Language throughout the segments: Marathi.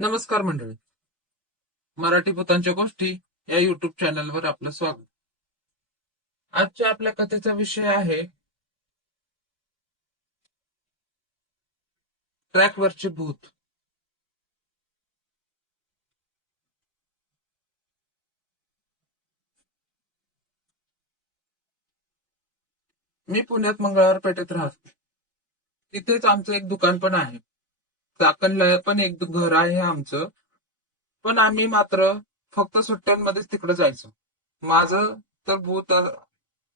नमस्कार मंडळी. मराठी भूतांच्या गोष्टी या युट्यूब चॅनलवर आपलं स्वागत. आजच्या आपल्या कथेचा विषय आहे ट्रॅकवरचे भूत. मी पुण्यात मंगळवार पेठेत राहतो. तिथेच आमचं एक दुकान पण आहे. चाकणला पण एक घर आहे आमचं. पण आम्ही मात्र फक्त सुट्ट्यांमध्येच तिकडे जायचो. माझं तर भूत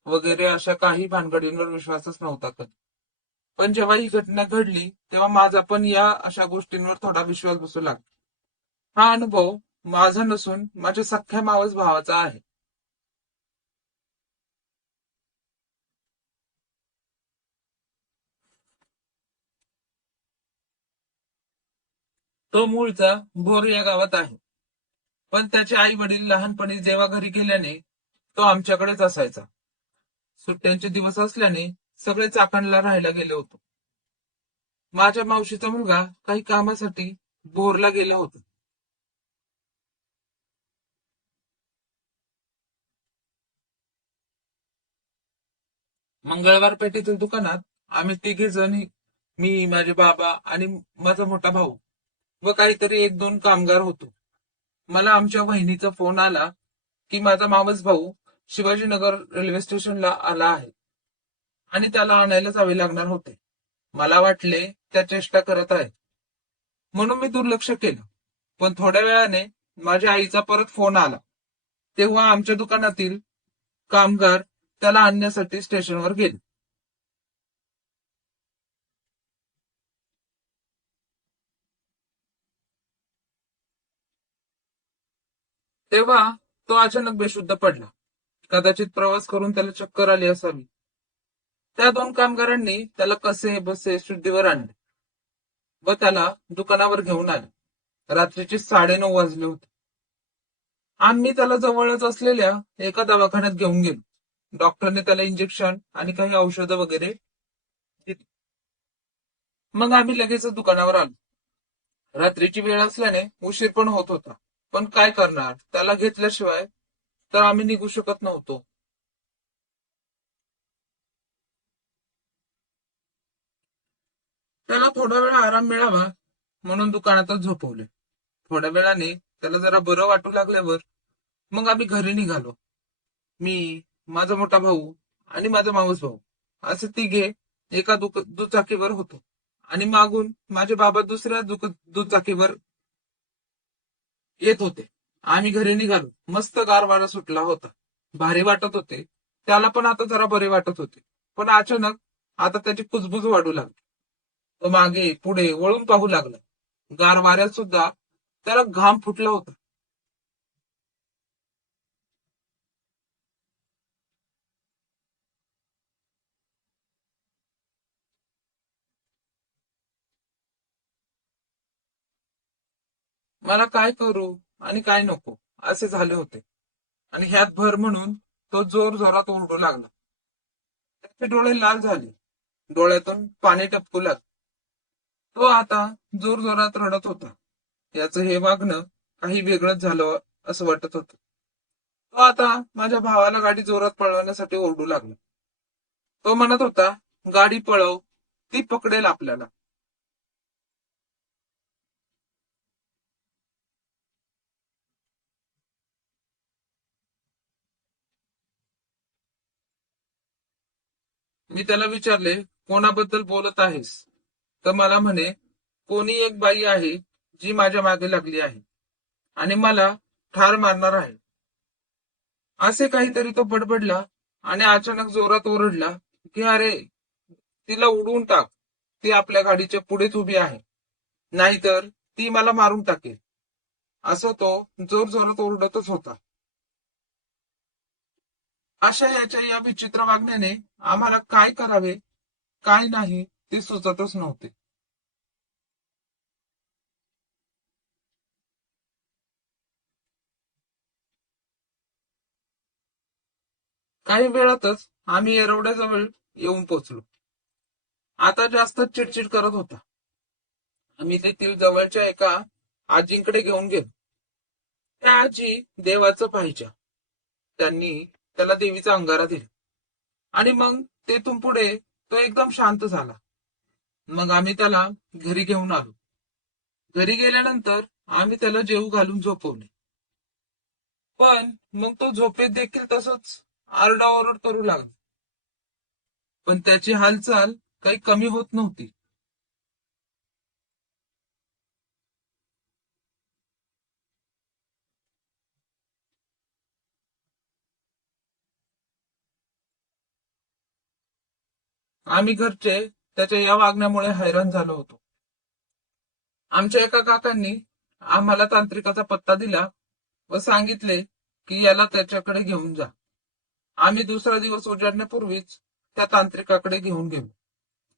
वगैरे अशा काही भानगडींवर विश्वासच नव्हता कधी. पण जेव्हा ही घटना घडली तेव्हा माझा पण या अशा गोष्टींवर थोडा विश्वास बसू लागला. हा अनुभव माझा नसून माझ्या सख्ख्या मावस भावाचा आहे. तो मूळचा भोर या गावात आहे. पण त्याचे आई वडील लहानपणी जेव्हा घरी गेल्याने तो आमच्याकडेच असायचा. सुट्ट्यांचे दिवस असल्याने सगळे चाकणला राहायला गेले होतो. माझ्या मावशीचा मुलगा काही कामासाठी भोरला गेला होता. मंगळवार पेठेतील दुकानात आम्ही तिघे जण, मी, माझे बाबा आणि माझा मोठा भाऊ व काहीतरी एक दोन कामगार होतो. मला आमच्या वहिनीचा फोन आला की माझा मावस भाऊ शिवाजीनगर रेल्वे स्टेशनला आला आहे आणि त्याला आणायला जावे लागणार होते. मला वाटले त्या चेष्टा करत आहेत, म्हणून मी दुर्लक्ष केलं. पण थोड्या वेळाने माझ्या आईचा परत फोन आला. तेव्हा आमच्या दुकानातील कामगार त्याला आणण्यासाठी स्टेशनवर गेले. तेव्हा तो अचानक बेशुद्ध पडला. कदाचित प्रवास करून त्याला चक्कर आली असावी. त्या दोन कामगारांनी त्याला कसे बसे शुद्धीवर आणले व त्याला दुकानावर घेऊन आले. रात्रीचे 9:30 वाजले होते. आम्ही त्याला जवळच असलेल्या एका दवाखान्यात घेऊन गेलो. डॉक्टरने त्याला इंजेक्शन आणि काही औषधं वगैरे दिली. मग आम्ही लगेच दुकानावर आलो. रात्रीची वेळ असल्याने उशीर पण होत होता. पण काय करणार, त्याला घेतल्याशिवाय तर आम्ही निघू शकत नव्हतो. त्याला थोडा वेळ आराम मिळावा म्हणून दुकानातच झोपवले. थोड्या वेळाने त्याला जरा बरं वाटू लागल्यावर मग आम्ही घरी निघालो. मी, माझा मोठा भाऊ आणि माझा मावस भाऊ असे तिघे एका दुचाकीवर होतो आणि मागून माझे बाबा दुसऱ्या दुचाकीवर येत होते. आम्ही घरी निघालो. मस्त गार वारा सुटला होता. भारी वाटत होते. त्याला पण आता जरा बरे वाटत होते. पण अचानक आता त्याची कुजबुज वाढू लागली. तो मागे पुढे वळून पाहू लागला. गार वाऱ्यात सुद्धा त्याला घाम फुटला होता. मला काय करू आणि काय नको असे झाले होते. आणि ह्यात भर म्हणून तो जोर जोरात ओरडू लागला. त्याचे डोळे लाल झाले. डोळ्यातून पाणी टपकू लागले. तो आता जोर जोरात रडत होता. याचं हे वागणं काही वेगळंच झालं असं वाटत होतं. तो आता माझ्या भावाला गाडी जोरात पळवण्यासाठी ओरडू लागला. तो म्हणत होता, गाडी पळव, ती पकडेल आपल्याला. मी त्याला विचारले, कोणाबद्दल बोलत आहेस? तर मला म्हणे, कोणी एक बाई आहे जी माझ्या मागे लागली आहे आणि मला ठार मारणार आहे. असे काहीतरी तो बडबडला आणि अचानक जोरात ओरडला की अरे, तिला उडवून टाक. ती आपल्या गाडीच्या पुढेच उभी आहे. नाहीतर ती मला मारून टाकेल. असं तो जोर जोरात ओरडतच होता. अशा याच्या या विचित्र वागण्याने आम्हाला काय करावे काय नाही ते सुचतच नव्हते. काही वेळातच आम्ही येरवड्याजवळ येऊन पोहोचलो. आता जास्त चिडचिड करत होता. आम्ही तेथील जवळच्या एका आजींकडे घेऊन गेलो. त्या आजी देवाचं पाहिजे. त्यांनी त्याला देवीचा अंगारा दिला आणि मग तेथून पुढे तो एकदम शांत झाला. मग आम्ही त्याला घरी घेऊन आलो. घरी गेल्यानंतर आम्ही त्याला जेवू घालून झोपवले. पण मग तो झोपेत देखील तसंच आरडाओरड करू लागला. पण त्याची हालचाल काही कमी होत नव्हती. आम्ही घरचे त्याच्या या वागण्यामुळे हैराण झालो होतो. आमच्या एका काकांनी आम्हाला तांत्रिकाचा पत्ता दिला व सांगितले की याला त्याच्याकडे घेऊन जा. आम्ही दुसरा दिवस उजाडण्यापूर्वीच त्या तांत्रिकाकडे घेऊन गेलो.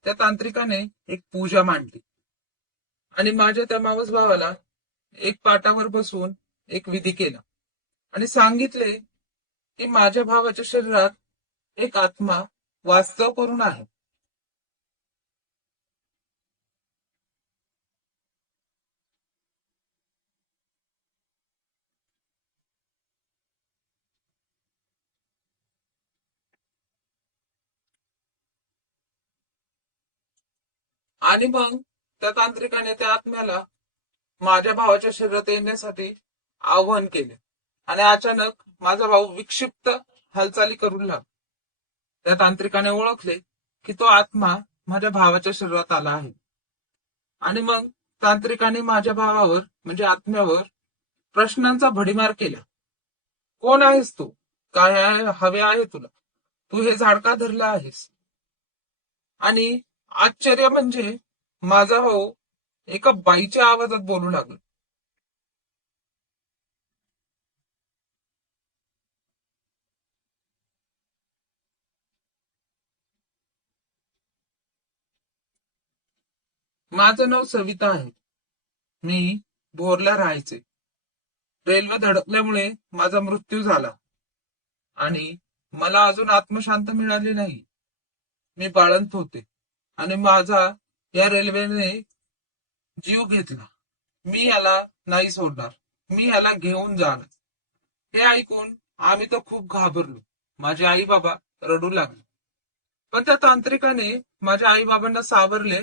त्या तांत्रिकाने एक पूजा मांडली आणि माझ्या त्या मावस भावाला एक पाटावर बसून एक विधी केला आणि सांगितले की माझ्या भावाच्या शरीरात एक आत्मा वास्तव करून आहे. आणि मग त्या तांत्रिकाने त्या आत्म्याला माझ्या भावाच्या शरीरात येण्यासाठी आवाहन केले आणि अचानक माझा भाऊ विक्षिप्त हालचाली करू लागला. त्या तांत्रिकाने ओळखले की तो आत्मा माझ्या भावाच्या शरीरात आला आहे. आणि मग तांत्रिकाने माझ्या भावावर म्हणजे आत्म्यावर प्रश्नांचा भडीमार केला. कोण आहेस तू? काय हवे आहे तुला? तू हे झाड का धरलं आहेस? आणि आश्चर्य म्हणजे माझा भाऊ एका बाईच्या आवाजात बोलू लागला. माझं नाव सविता आहे. मी भोरला राहायचे. रेल्वे धडकल्यामुळे माझा मृत्यू झाला आणि मला अजून आत्मशांत मिळाली नाही. मी बाळंत होते आणि माझा या रेल्वेने जीव घेतला. मी याला नाही सोडणार. मी याला घेऊन जाणार. हे ऐकून आम्ही तर खूप घाबरलो. माझे आई बाबा रडू लागले. पण त्या तांत्रिकाने माझ्या आई बाबांना सावरले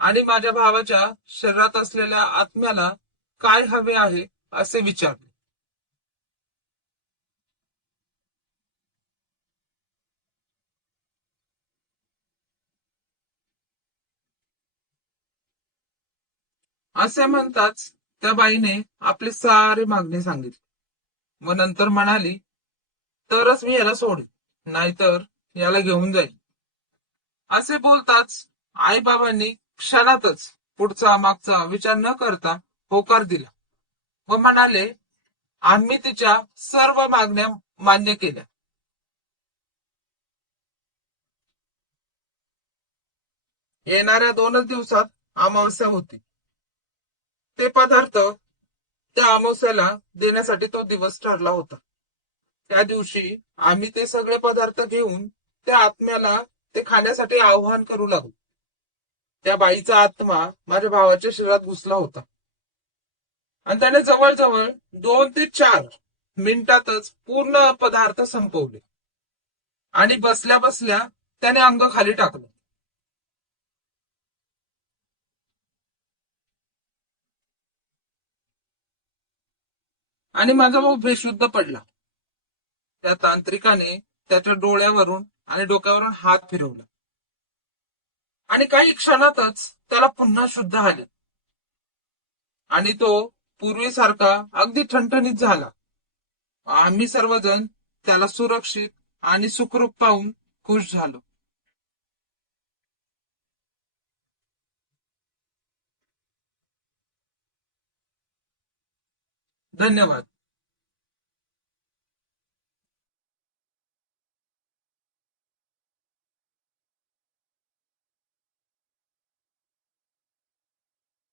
आणि माझ्या भावाच्या शरीरात असलेल्या आत्म्याला काय हवे आहे असे विचारले. असे म्हणताच त्या बाईने आपली सारी मागणी सांगितली. मग नंतर म्हणाली, तरच मी याला सोडेन, नाहीतर याला घेऊन जाईल. असे बोलताच आई बाबांनी क्षणातच पुढचा मागचा विचार न करता होकार दिला व म्हणाले, आम्ही तिच्या सर्व मागण्या मान्य केल्या. येणाऱ्या 2च दिवसात अमावस्या होती. ते पदार्थ त्या अमावस्याला देण्यासाठी तो दिवस ठरला होता. त्या दिवशी आम्ही ते सगळे पदार्थ घेऊन त्या आत्म्याला ते खाण्यासाठी आवाहन करू लागलो. त्या बाईचा आत्मा माझ्या भावाच्या शरीरात घुसला होता आणि त्याने जवळजवळ 2 ते 4 मिनिटातच पूर्ण पदार्थ संपवले आणि बसल्या बसल्या त्याने अंग खाली टाकलं आणि माझा भाऊ बेशुद्ध पडला. त्या तांत्रिकाने त्याच्या डोळ्यावरून आणि डोक्यावरून हात फिरवला आणि काही क्षणातच त्याला पुन्हा शुद्ध आले आणि तो पूर्वीसारखा अगदी ठणठणीत झाला. आम्ही सर्वजण त्याला सुरक्षित आणि सुखरूप पाहून खुश झालो. धन्यवाद.